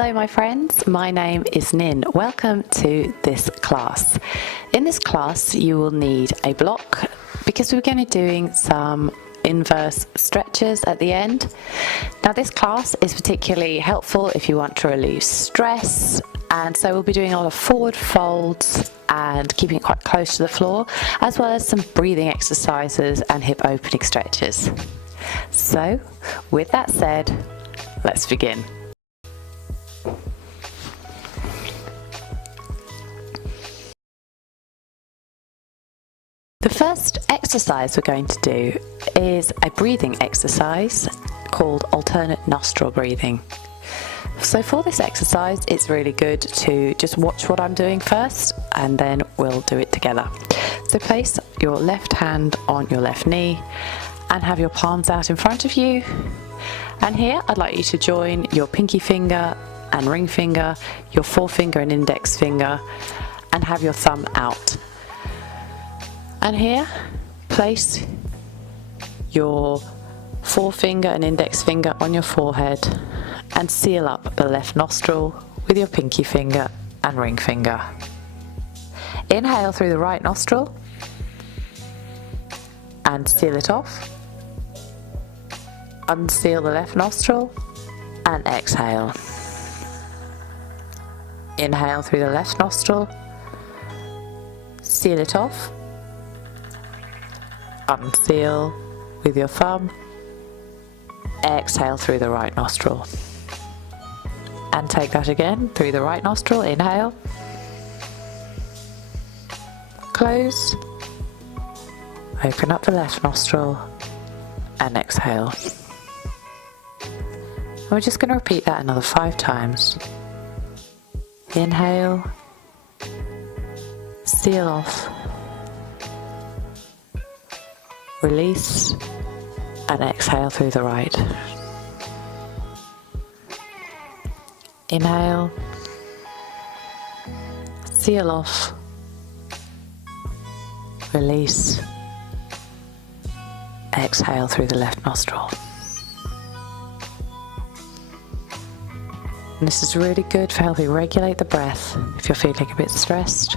Hello my friends, my name is Nin. Welcome to this class. In this class you will need a block because we're going to be doing some inverse stretches at the end. Now this class is particularly helpful if you want to relieve stress, and so we'll be doing a lot of forward folds and keeping it quite close to the floor, as well as some breathing exercises and hip opening stretches. So with that said, let's begin. The first exercise we're going to do is a breathing exercise called alternate nostril breathing. So for this exercise, it's really good to just watch what I'm doing first and then we'll do it together. So place your left hand on your left knee and have your palms out in front of you. And here I'd like you to join your pinky finger and ring finger, your forefinger and index finger, and have your thumb out. And here, place your forefinger and index finger on your forehead and seal up the left nostril with your pinky finger and ring finger. Inhale through the right nostril and seal it off. Unseal the left nostril and exhale. Inhale through the left nostril, seal it off. Unseal with your thumb, exhale through the right nostril. And take that again through the right nostril, inhale, close, open up the left nostril and exhale. And we're just going to repeat that another 5 times. Inhale, seal off, release and exhale through the right. Inhale, seal off, release, exhale through the left nostril. And this is really good for helping regulate the breath if you're feeling a bit stressed.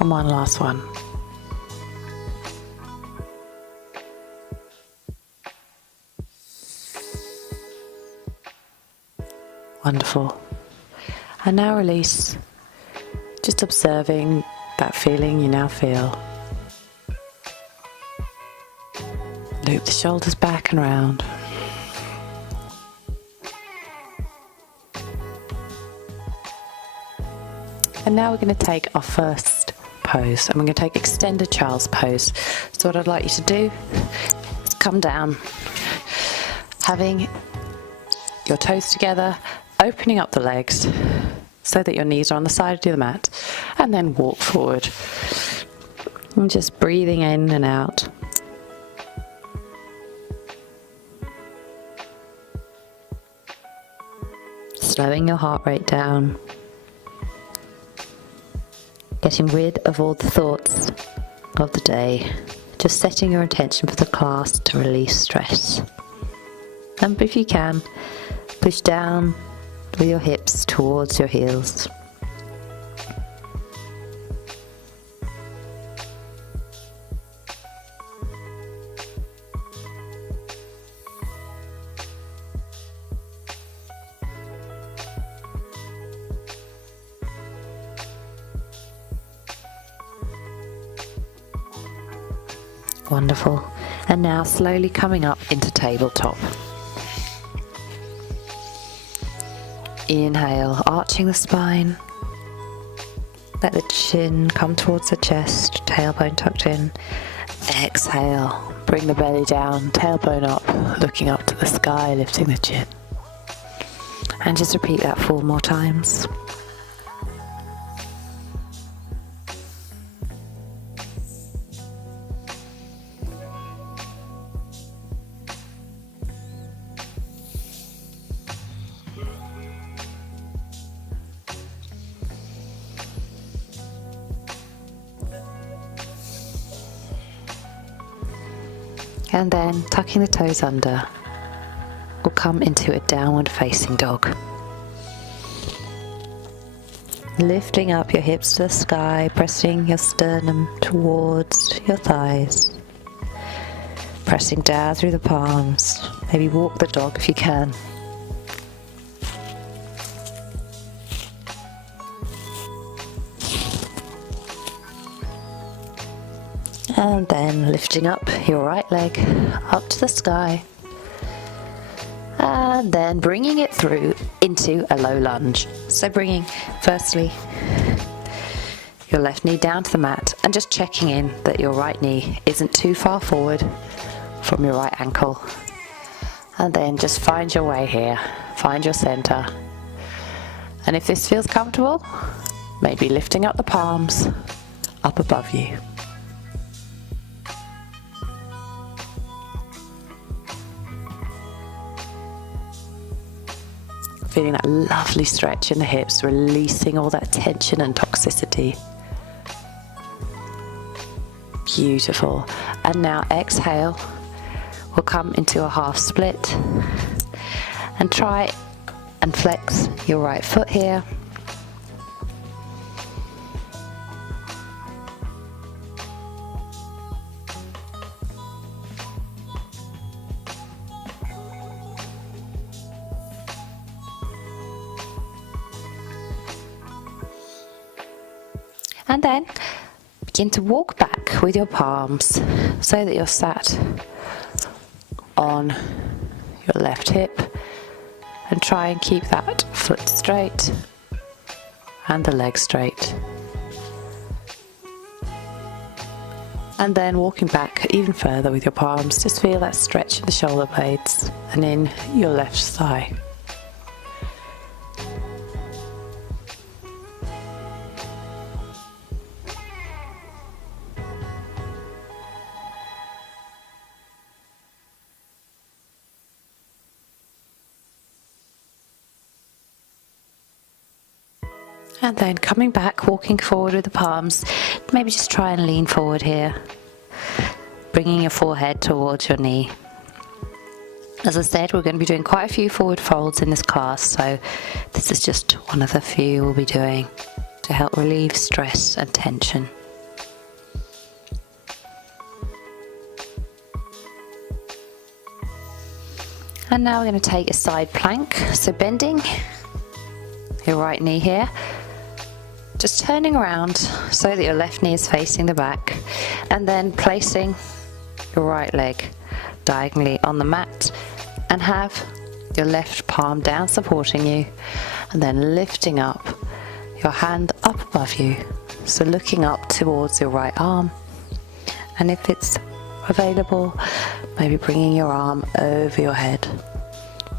And one last one. Wonderful. And now release, just observing that feeling you now feel. Loop the shoulders back and round. And now we're going to take our first pose, and we're going to take extended child's pose. So what I'd like you to do is come down, having your toes together, opening up the legs so that your knees are on the side of the mat, and then walk forward. And just breathing in and out. Slowing your heart rate down. Getting rid of all the thoughts of the day. Just setting your intention for the class to release stress. And if you can, push down with your hips towards your heels. Wonderful. And now slowly coming up into tabletop. Inhale, arching the spine. Let the chin come towards the chest, tailbone tucked in. Exhale, bring the belly down, tailbone up, looking up to the sky, lifting the chin. And just repeat that 4 more times. And then tucking the toes under, we'll come into a downward facing dog. Lifting up your hips to the sky, pressing your sternum towards your thighs. Pressing down through the palms. Maybe walk the dog if you can. And then lifting up your right leg up to the sky. And then bringing it through into a low lunge. So bringing, firstly, your left knee down to the mat and just checking in that your right knee isn't too far forward from your right ankle. And then just find your way here, find your center. And if this feels comfortable, maybe lifting up the palms up above you. Feeling that lovely stretch in the hips, releasing all that tension and toxicity. Beautiful. And now exhale. We'll come into a half split. And try and flex your right foot here. And then begin to walk back with your palms so that you're sat on your left hip, and try and keep that foot straight and the leg straight. And then walking back even further with your palms, just feel that stretch of the shoulder blades and in your left thigh. And then coming back, walking forward with the palms, maybe just try and lean forward here, bringing your forehead towards your knee. As I said, we're going to be doing quite a few forward folds in this class, so this is just one of the few we'll be doing to help relieve stress and tension. And now we're going to take a side plank, so bending your right knee here, just turning around so that your left knee is facing the back, and then placing your right leg diagonally on the mat and have your left palm down supporting you, and then lifting up your hand up above you, so looking up towards your right arm, and if it's available, maybe bringing your arm over your head.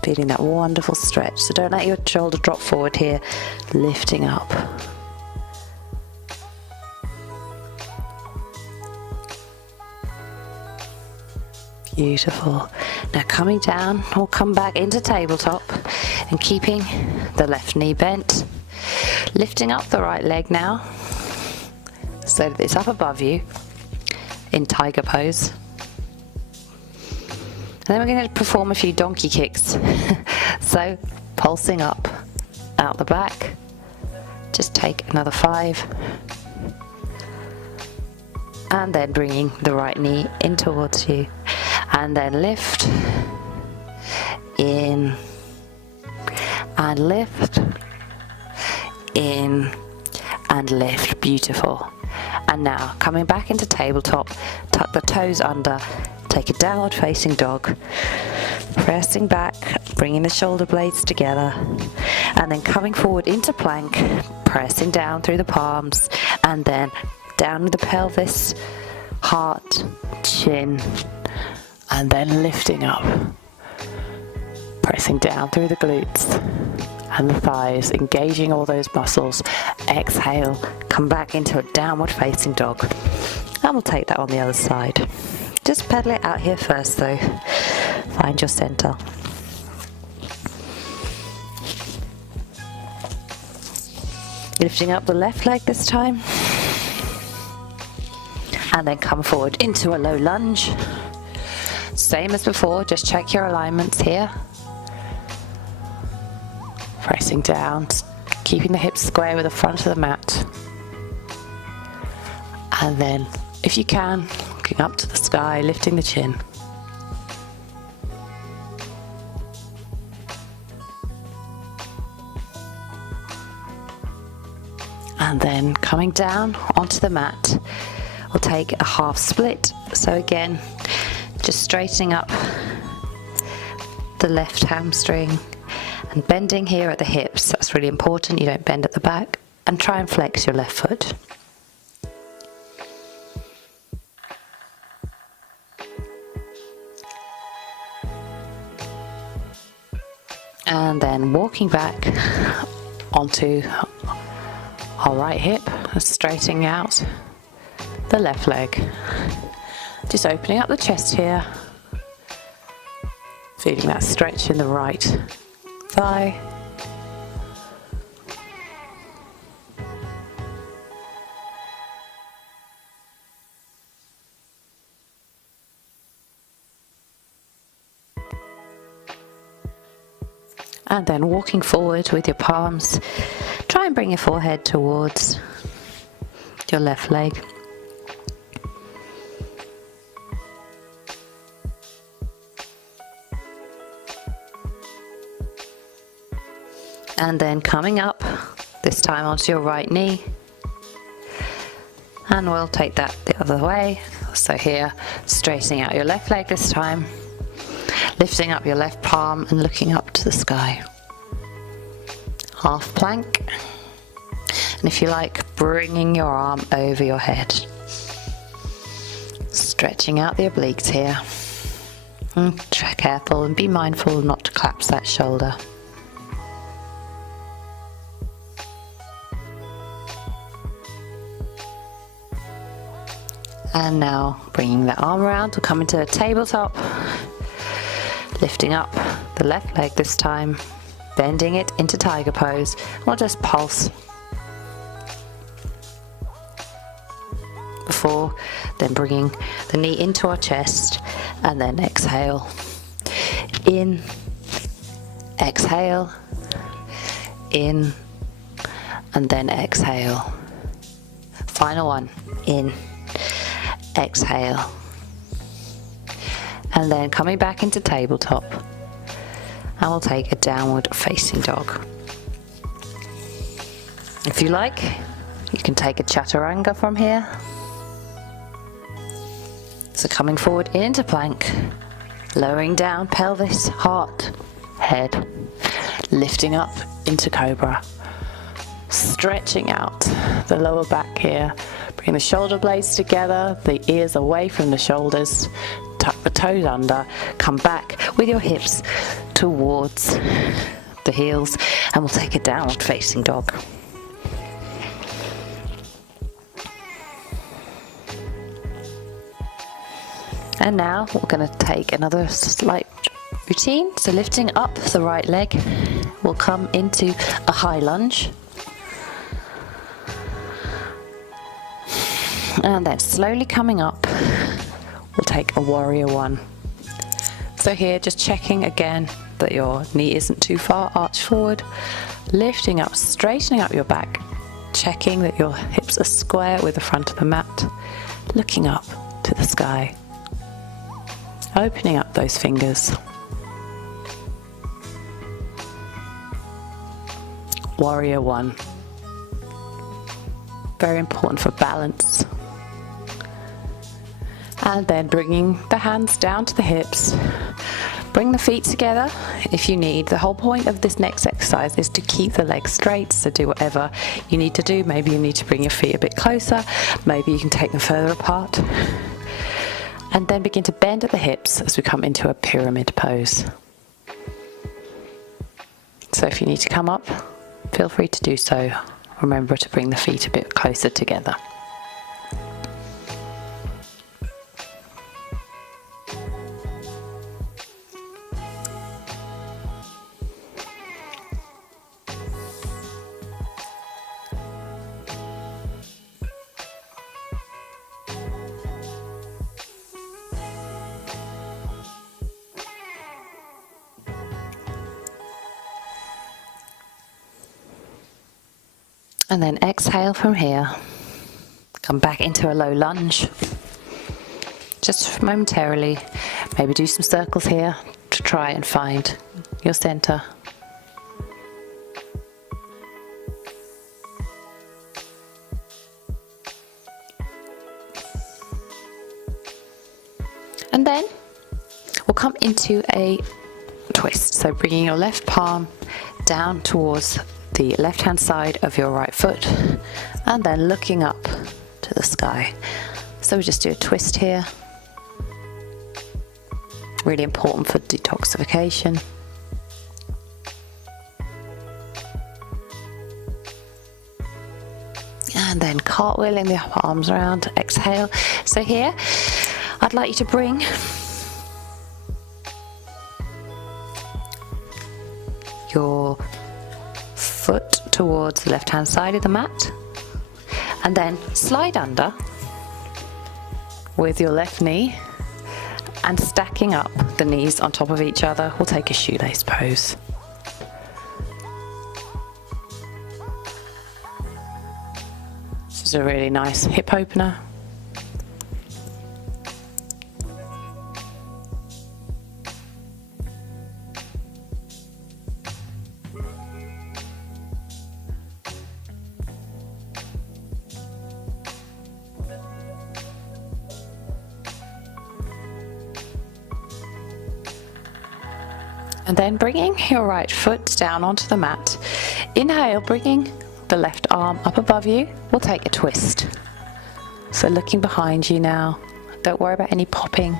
Feeling that wonderful stretch, so don't let your shoulder drop forward here, lifting up. Beautiful. Now coming down, we'll come back into tabletop and keeping the left knee bent, lifting up the right leg now so that it's up above you in tiger pose. And then we're going to perform a few donkey kicks. So pulsing up out the back, just take another 5, and then bringing the right knee in towards you, and then lift, in, and lift, in, and lift. Beautiful. And now coming back into tabletop, tuck the toes under, take a downward facing dog, pressing back, bringing the shoulder blades together, and then coming forward into plank, pressing down through the palms, and then down with the pelvis, heart, chin, and then lifting up, pressing down through the glutes and the thighs, engaging all those muscles. Exhale, come back into a downward facing dog, and we'll take that on the other side. Just pedal it out here first though. Find your center. Lifting up the left leg this time. And then come forward into a low lunge. Same as before, just check your alignments here. Pressing down, keeping the hips square with the front of the mat. And then, if you can, looking up to the sky, lifting the chin. And then coming down onto the mat, we'll take a half split. So again, just straightening up the left hamstring and bending here at the hips. That's really important, you don't bend at the back. And try and flex your left foot. And then walking back onto our right hip, straightening out the left leg. Just opening up the chest here, feeling that stretch in the right thigh. And then walking forward with your palms, try and bring your forehead towards your left leg. And then coming up, this time onto your right knee. And we'll take that the other way. So here, straightening out your left leg this time. Lifting up your left palm and looking up to the sky. Half plank. And if you like, bringing your arm over your head. Stretching out the obliques here. And careful and be mindful not to collapse that shoulder. And now bringing the arm around, we'll come into a tabletop. Lifting up the left leg this time, bending it into tiger pose, or just pulse. Before then bringing the knee into our chest and then exhale. In, exhale, in, and then exhale. Final one, in, exhale. And then coming back into tabletop, and we'll take a downward facing dog. If you like, you can take a chaturanga from here. So coming forward into plank, lowering down pelvis, heart, head, lifting up into cobra, stretching out the lower back here, bring the shoulder blades together, the ears away from the shoulders, tuck the toes under, come back with your hips towards the heels, and we'll take a downward facing dog. And now we're going to take another slight routine. So lifting up the right leg, we'll come into a high lunge. And then slowly coming up, we'll take a warrior one. So here, just checking again that your knee isn't too far arched forward, lifting up, straightening up your back, checking that your hips are square with the front of the mat, looking up to the sky, opening up those fingers. Warrior one. Very important for balance. And then bringing the hands down to the hips. Bring the feet together if you need. The whole point of this next exercise is to keep the legs straight, so do whatever you need to do. Maybe you need to bring your feet a bit closer. Maybe you can take them further apart. And then begin to bend at the hips as we come into a pyramid pose. So if you need to come up, feel free to do so. Remember to bring the feet a bit closer together. And then exhale from here. Come back into a low lunge. Just momentarily. Maybe do some circles here to try and find your center. And then we'll come into a twist. So bringing your left palm down towards the left hand side of your right foot and then looking up to the sky. So we just do a twist here. Really important for detoxification. And then cartwheeling the arms around, exhale. So here, I'd like you to bring your foot towards the left hand side of the mat and then slide under with your left knee and stacking up the knees on top of each other. We'll take a shoelace pose. This is a really nice hip opener. And then bringing your right foot down onto the mat. Inhale, bringing the left arm up above you. We'll take a twist. So looking behind you now. Don't worry about any popping.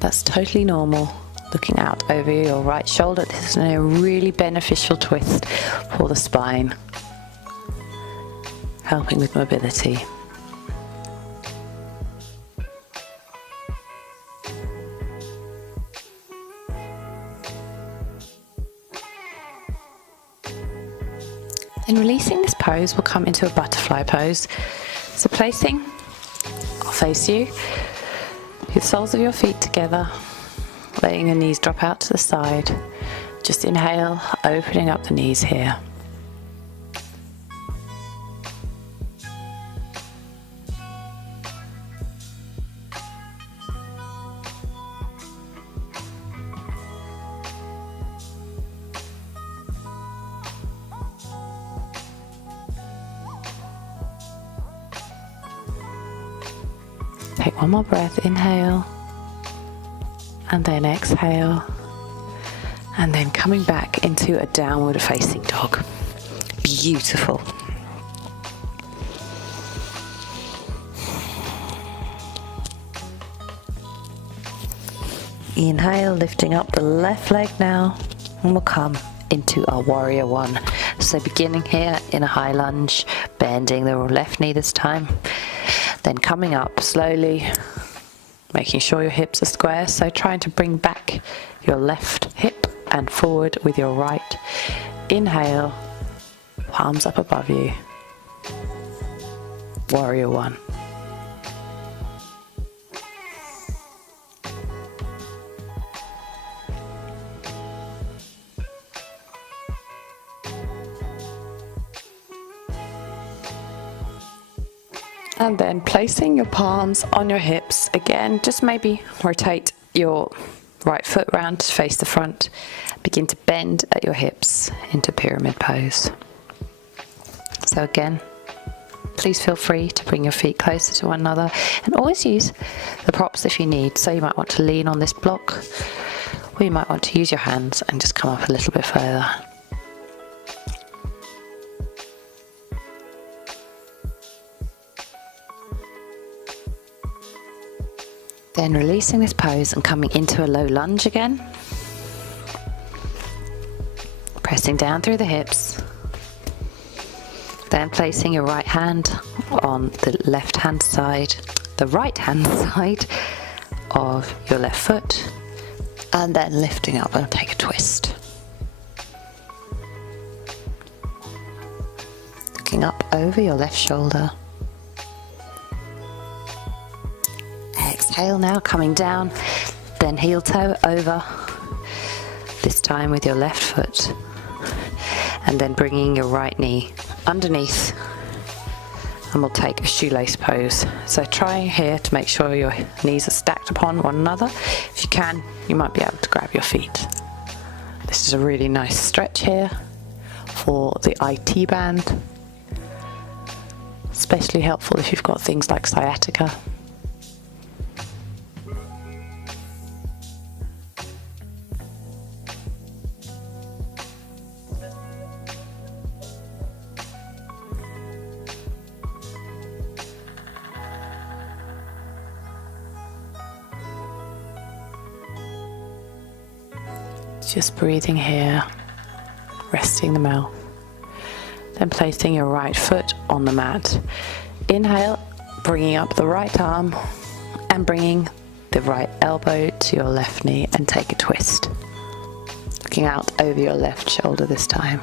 That's totally normal. Looking out over your right shoulder. This is a really beneficial twist for the spine. Helping with mobility. Then releasing this pose, we'll come into a butterfly pose. So placing, I'll face you, the soles of your feet together, letting your knees drop out to the side. Just inhale, opening up the knees here. Take one more breath, inhale, and then exhale, and then coming back into a downward facing dog. Beautiful. Inhale, lifting up the left leg now, and we'll come into our warrior one. So beginning here in a high lunge, bending the left knee this time. Then coming up slowly, making sure your hips are square. So trying to bring back your left hip and forward with your right. Inhale, palms up above you. Warrior one. And then placing your palms on your hips. Again, just maybe rotate your right foot round to face the front. Begin to bend at your hips into pyramid pose. So again, please feel free to bring your feet closer to one another and always use the props if you need. So you might want to lean on this block, or you might want to use your hands and just come up a little bit further. Then releasing this pose and coming into a low lunge again. Pressing down through the hips. Then placing your right hand on the left hand side, the right hand side of your left foot. And then lifting up and take a twist. Looking up over your left shoulder. Exhale now, coming down, then heel toe over, this time with your left foot, and then bringing your right knee underneath, and we'll take a shoelace pose. So try here to make sure your knees are stacked upon one another. If you can, you might be able to grab your feet. This is a really nice stretch here for the IT band. Especially helpful if you've got things like sciatica. Just breathing here, resting the mouth. Then placing your right foot on the mat. Inhale, bringing up the right arm and bringing the right elbow to your left knee and take a twist. Looking out over your left shoulder this time.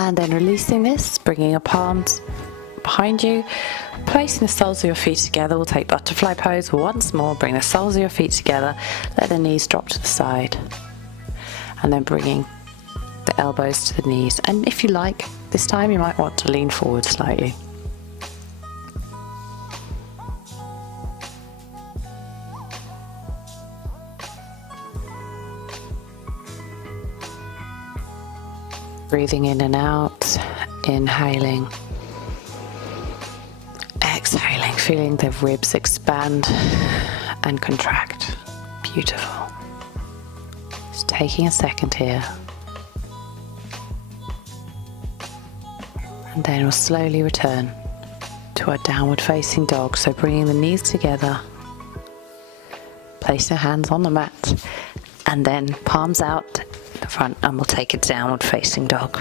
And then releasing this, bringing your palms behind you, placing the soles of your feet together. We'll take butterfly pose once more. Bring the soles of your feet together, let the knees drop to the side, and then bringing the elbows to the knees. And if you like, this time you might want to lean forward slightly. Breathing in and out, inhaling, exhaling, feeling the ribs expand and contract. Beautiful. Just taking a second here. And then we'll slowly return to our downward facing dog. So bringing the knees together, place your hands on the mat, and then palms out the front, and we'll take a downward facing dog.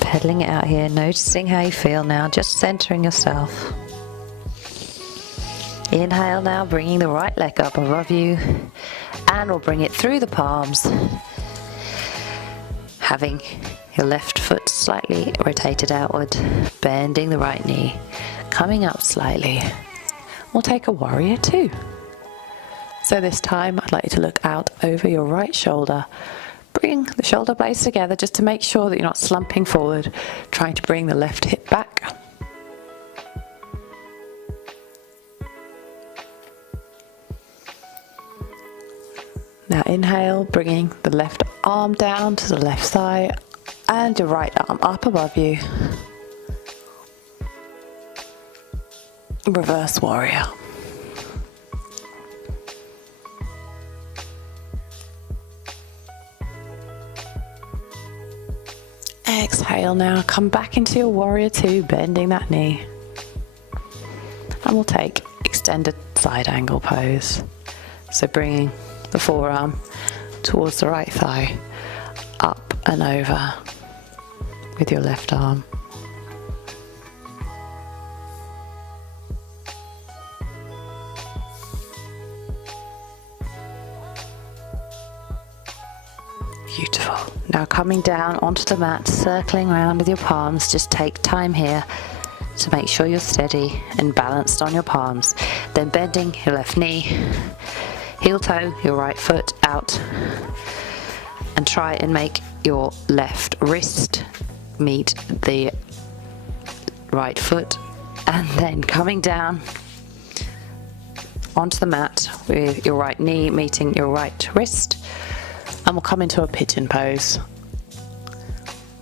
Pedaling it out here, noticing how you feel now, just centering yourself. Inhale now, bringing the right leg up above you, and we'll bring it through the palms, having your left foot slightly rotated outward, bending the right knee, coming up slightly. We'll take a warrior two. So this time I'd like you to look out over your right shoulder. Bring the shoulder blades together just to make sure that you're not slumping forward, trying to bring the left hip back. Now inhale, bringing the left arm down to the left thigh and your right arm up above you. Reverse warrior. Exhale now, come back into your warrior two, bending that knee. And we'll take extended side angle pose. So bringing the forearm towards the right thigh, up and over with your left arm. Beautiful. Now coming down onto the mat, circling around with your palms. Just take time here to make sure you're steady and balanced on your palms. Then bending your left knee, heel toe your right foot out, and try and make your left wrist meet the right foot, and then coming down onto the mat with your right knee meeting your right wrist. And we'll come into a pigeon pose.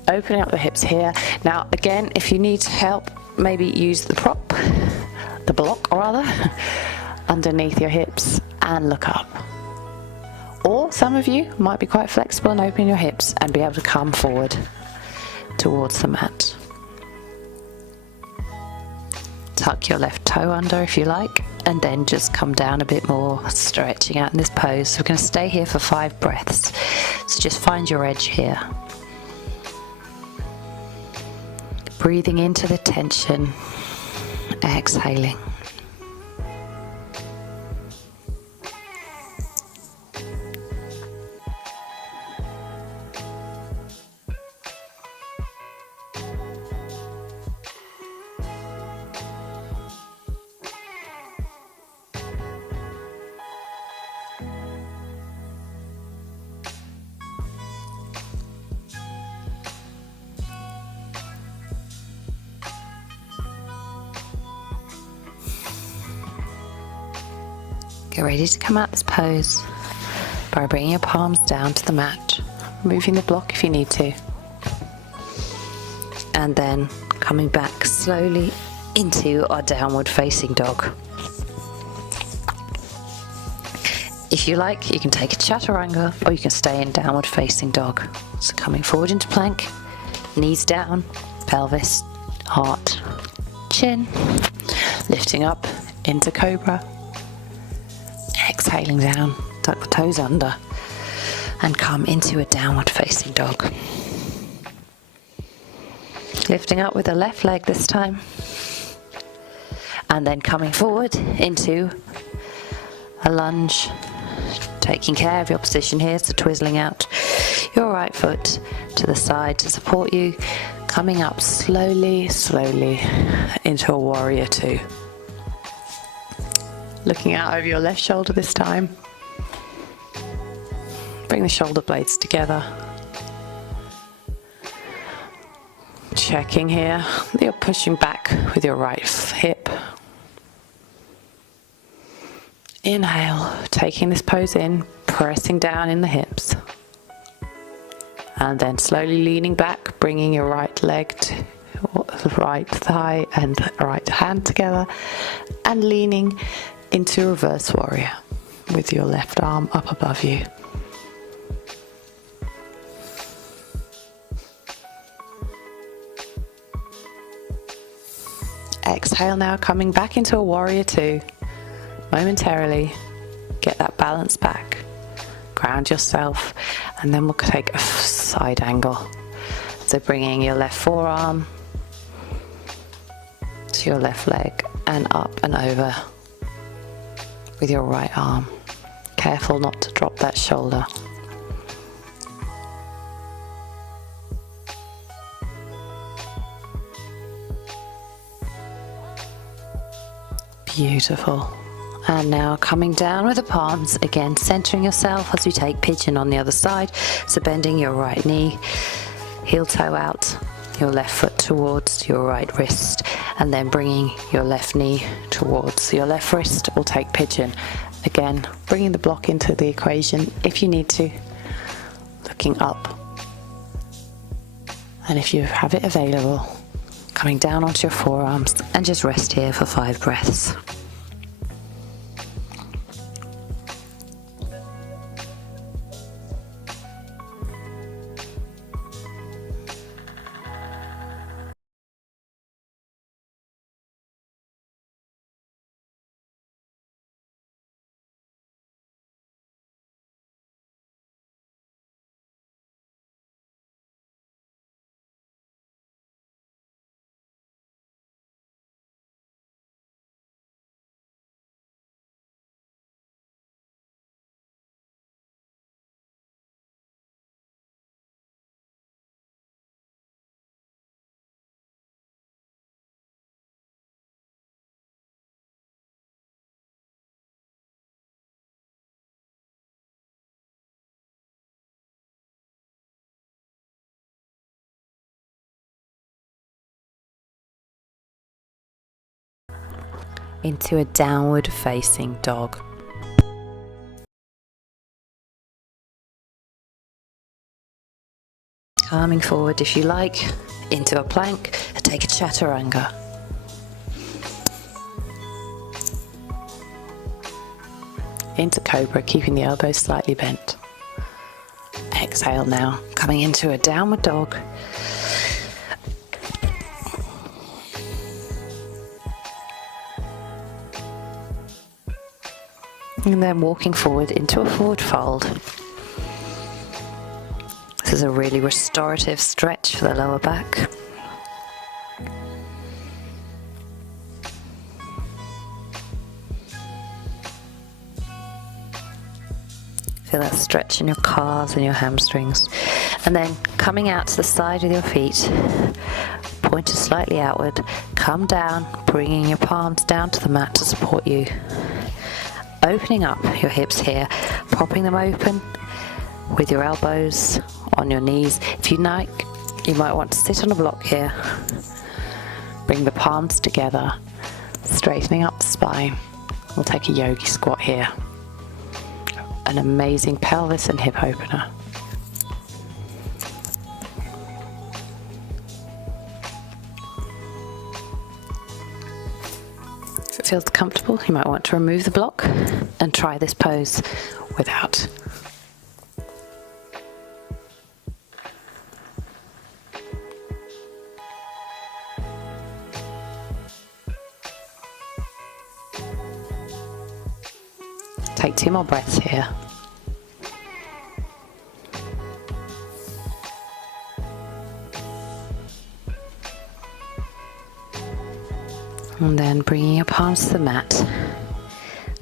Opening up the hips here. Now again, if you need help, maybe use the prop, the block rather, underneath your hips and look up. Or some of you might be quite flexible and open your hips and be able to come forward towards the mat. Tuck your left toe under if you like, and then just come down a bit more, stretching out in this pose. So we're going to stay here for 5 breaths. So just find your edge here. Breathing into the tension, exhaling. Get ready to come out this pose by bringing your palms down to the mat, moving the block if you need to, and then coming back slowly into our downward facing dog. If you like, you can take a chaturanga or you can stay in downward facing dog. So coming forward into plank, knees down, pelvis, heart, chin, lifting up into cobra, exhaling down, tuck the toes under, and come into a downward facing dog. Lifting up with the left leg this time, and then coming forward into a lunge, taking care of your position here, so twizzling out your right foot to the side to support you, coming up slowly into a warrior two. Looking out over your left shoulder this time. Bring the shoulder blades together. Checking here that you're pushing back with your right hip. Inhale, taking this pose in, pressing down in the hips. And then slowly leaning back, bringing your right leg to the right thigh and right hand together, and leaning into reverse warrior with your left arm up above you. Exhale now, coming back into a warrior two. Momentarily get that balance back, ground yourself, and then we'll take a side angle. So bringing your left forearm to your left leg and up and over with your right arm. Careful not to drop that shoulder. Beautiful. And now coming down with the palms, again centering yourself as we take pigeon on the other side. So bending your right knee, heel toe out, your left foot towards your right wrist, and then bringing your left knee towards your left wrist. We'll take pigeon. Again, bringing the block into the equation if you need to, looking up. And if you have it available, coming down onto your forearms, and just rest here for 5 breaths. Into a downward facing dog. Coming forward if you like, into a plank, take a chaturanga. Into cobra, keeping the elbows slightly bent. Exhale now, coming into a downward dog. And then walking forward into a forward fold. This is a really restorative stretch for the lower back. Feel that stretch in your calves and your hamstrings. And then coming out to the side with your feet, pointed slightly outward, come down, bringing your palms down to the mat to support you. Opening up your hips here, propping them open with your elbows on your knees. If you like, you might want to sit on a block here. Bring the palms together, straightening up the spine. We'll take a yogi squat here. an amazing pelvis and hip opener. If it feels comfortable, you might want to remove the block and try this pose without. Take 2 more breaths here. And then bringing your palms to the mat,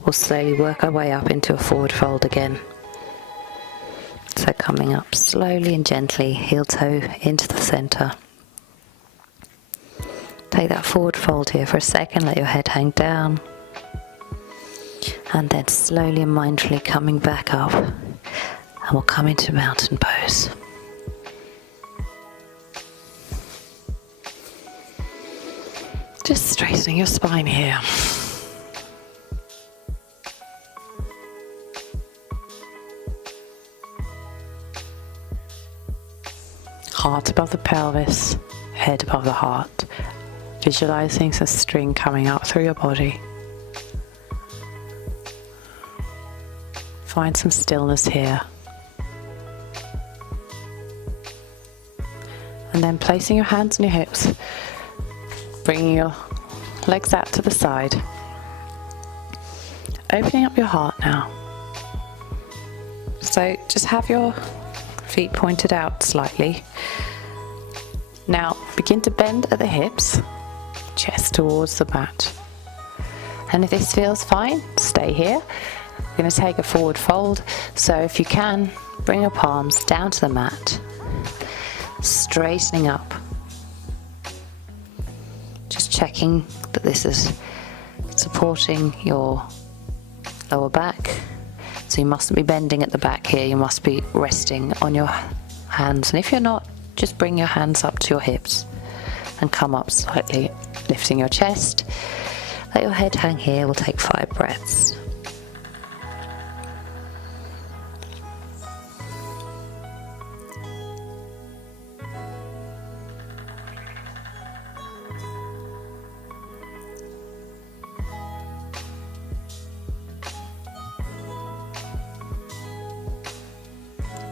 we'll slowly work our way up into a forward fold again. So coming up slowly and gently, heel toe into the center. Take that forward fold here for a second, let your head hang down. And then slowly and mindfully coming back up, and we'll come into mountain pose. Just straightening your spine here. Heart above the pelvis, head above the heart. Visualizing a string coming up through your body. Find some stillness here. And then placing your hands on your hips, bringing your legs out to the side. Opening up your heart now. So just have your feet pointed out slightly. Now begin to bend at the hips, chest towards the mat. And if this feels fine, stay here. We're going to take a forward fold, so if you can, bring your palms down to the mat, straightening up. Just checking that this is supporting your lower back. So you mustn't be bending at the back here, you must be resting on your hands. And if you're not, just bring your hands up to your hips and come up slightly, lifting your chest. Let your head hang here, we'll take 5 breaths.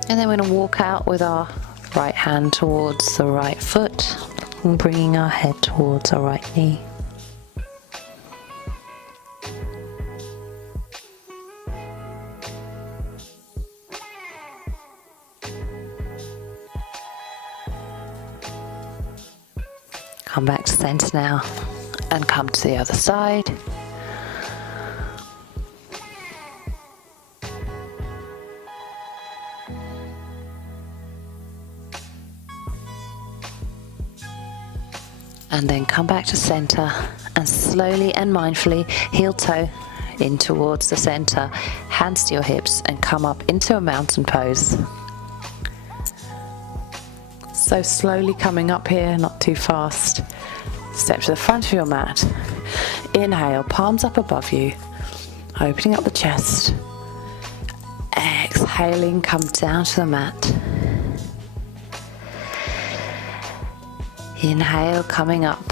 And then we're going to walk out with our right hand towards the right foot and bringing our head towards our right knee. Come back to center now and come to the other side. And then come back to center and slowly and mindfully heel toe in towards the center, hands to your hips and come up into a mountain pose. So slowly coming up here, not too fast. Step to the front of your mat. Inhale, palms up above you, opening up the chest. Exhaling, come down to the mat. Inhale, coming up,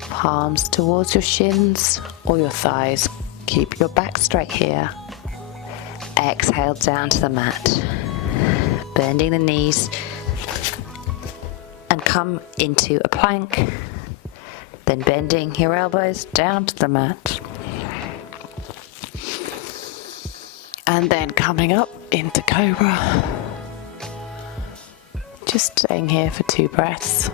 palms towards your shins or your thighs. Keep your back straight here. Exhale down to the mat. Bending the knees and come into a plank. Then bending your elbows down to the mat. And then coming up into Cobra. Just staying here for 2 breaths.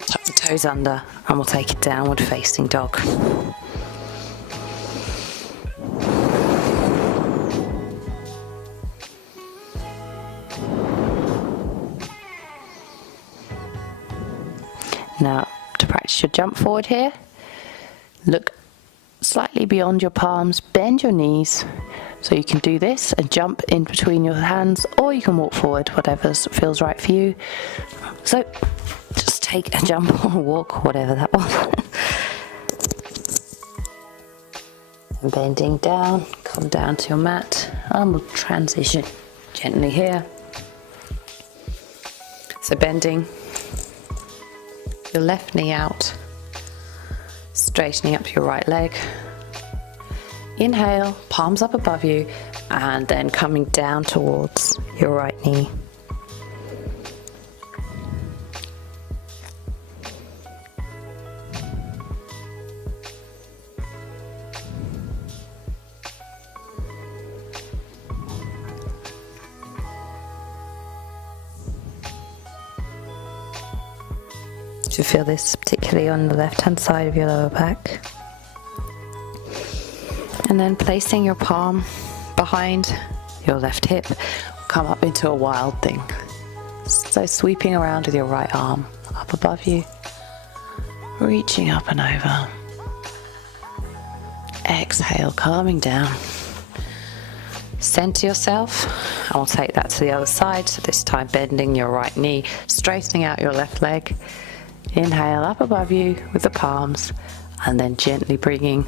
Tuck the toes under and we'll take it downward facing dog. Now to practice your jump forward here, look slightly beyond your palms, bend your knees. So you can do this and jump in between your hands, or you can walk forward, whatever feels right for you. So just take a jump or walk, whatever that was. And bending down, come down to your mat, and we'll transition gently here. So bending your left knee out, straightening up your right leg. Inhale, palms up above you, and then coming down towards your right knee. You feel this particularly on the left hand side of your lower back. And then placing your palm behind your left hip, come up into a wild thing. So sweeping around with your right arm up above you, reaching up and over. Exhale, calming down. Center yourself, and we'll take that to the other side. So this time bending your right knee, straightening out your left leg. Inhale up above you with the palms, and then gently bringing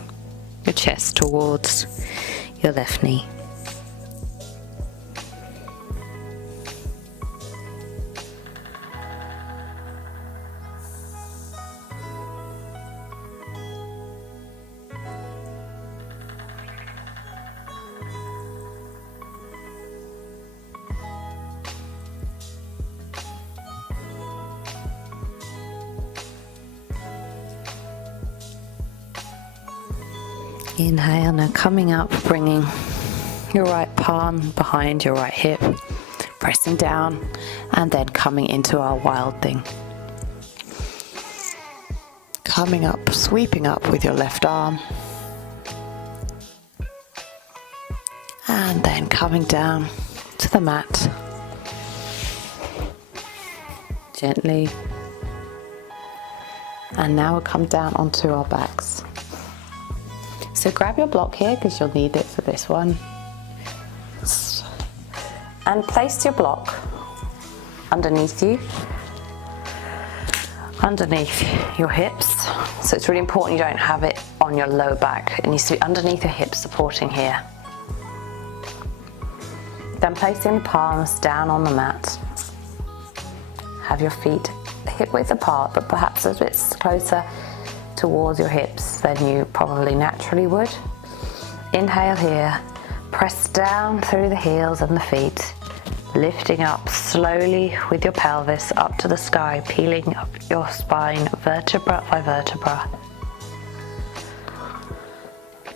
your chest towards your left knee. Inhale, now coming up, bringing your right palm behind your right hip, pressing down, and then coming into our wild thing. Coming up, sweeping up with your left arm, and then coming down to the mat, gently. And now we'll come down onto our backs. So grab your block here because you'll need it for this one. And place your block underneath you, underneath your hips. So it's really important you don't have it on your low back. It needs to be underneath your hips, supporting here. Then placing the palms down on the mat. Have your feet hip width apart, but perhaps a bit closer towards your hips than you probably naturally would. Inhale here, press down through the heels and the feet, lifting up slowly with your pelvis up to the sky, peeling up your spine vertebra by vertebra.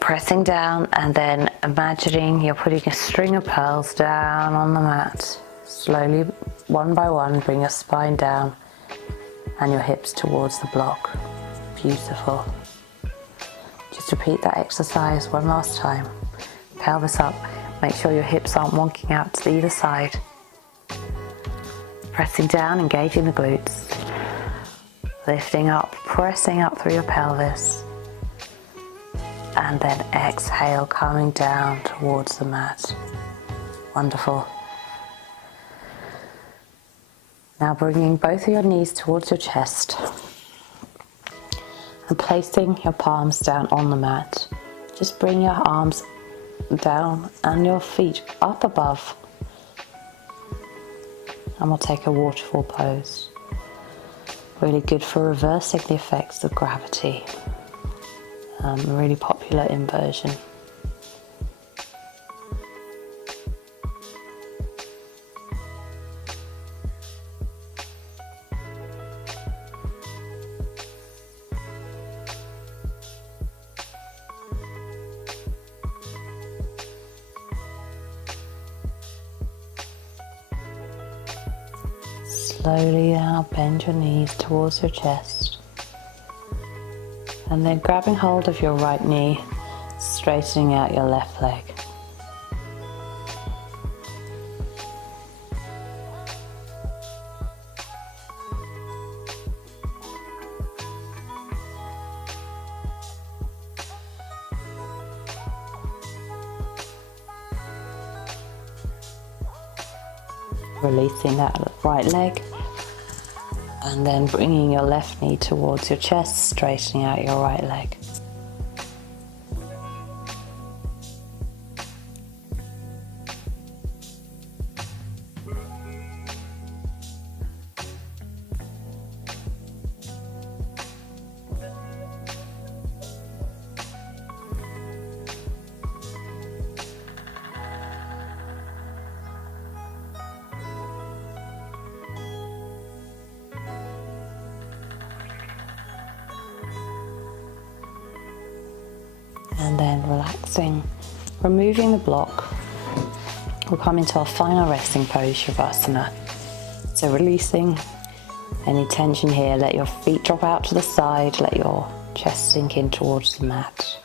Pressing down and then imagining you're putting a string of pearls down on the mat. Slowly, one by one, bring your spine down and your hips towards the block. Beautiful. Just repeat that exercise one last time. Pelvis up. Make sure your hips aren't wonking out to either side. Pressing down, engaging the glutes. Lifting up, pressing up through your pelvis. And then exhale, coming down towards the mat. Wonderful. Now bringing both of your knees towards your chest. And placing your palms down on the mat. Just bring your arms down and your feet up above. And we'll take a waterfall pose. Really good for reversing the effects of gravity. Really popular inversion. Slowly now bend your knees towards your chest, and then grabbing hold of your right knee, straightening out your left leg. Releasing that right leg, and then bringing your left knee towards your chest, straightening out your right leg. And then relaxing, removing the block, we'll come into our final resting pose, Shavasana. So releasing any tension here, let your feet drop out to the side, let your chest sink in towards the mat.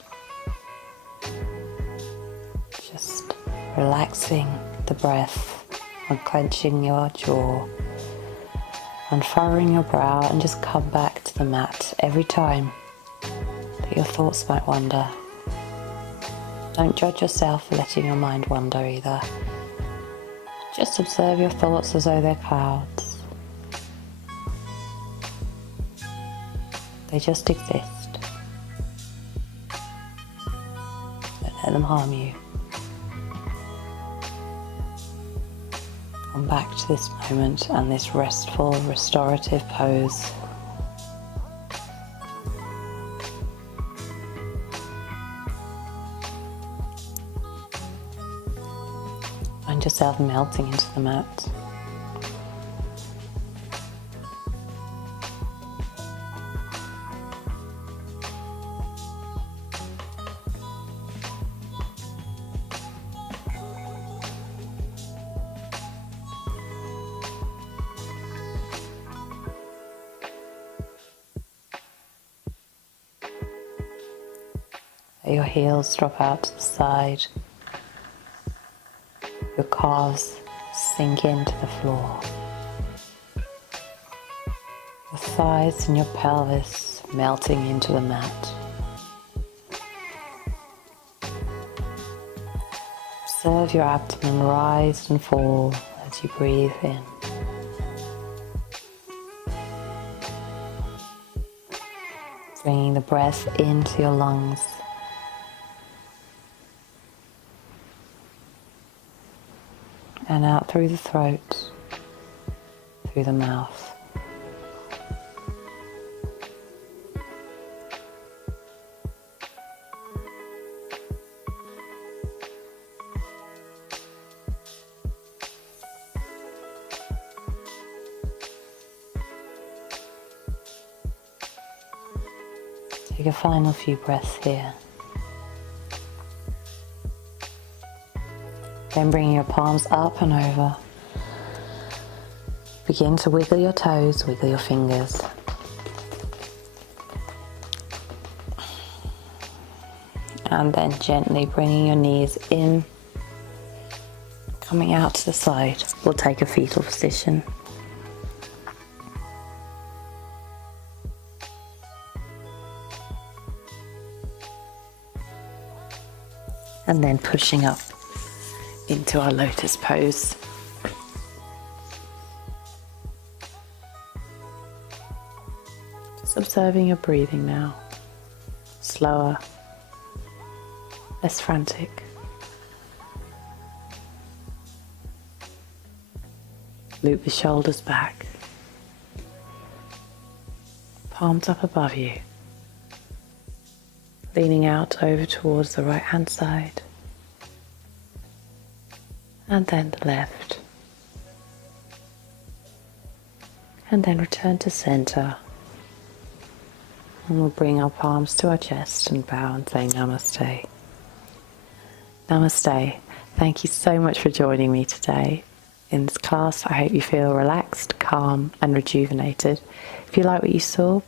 Just relaxing the breath, unclenching your jaw, unfurrowing your brow, and just come back to the mat every time that your thoughts might wander. Don't judge yourself for letting your mind wander either. Just observe your thoughts as though they're clouds. They just exist. Don't let them harm you. Come back to this moment and this restful, restorative pose. Find yourself melting into the mat. Let your heels drop out to the side. Your calves sink into the floor. Your thighs and your pelvis melting into the mat. Observe your abdomen rise and fall as you breathe in. Bringing the breath into your lungs. And out through the throat, through the mouth. Take a final few breaths here. Then bringing your palms up and over. Begin to wiggle your toes, wiggle your fingers. And then gently bringing your knees in, coming out to the side. We'll take a fetal position. And then pushing up into our lotus pose. Just observing your breathing now. Slower, less frantic. Loop the shoulders back. Palms up above you. Leaning out over towards the right hand side. And then the left. And then return to center. And we'll bring our palms to our chest and bow and say Namaste. Namaste. Thank you so much for joining me today in this class. I hope you feel relaxed, calm and rejuvenated. If you like what you saw,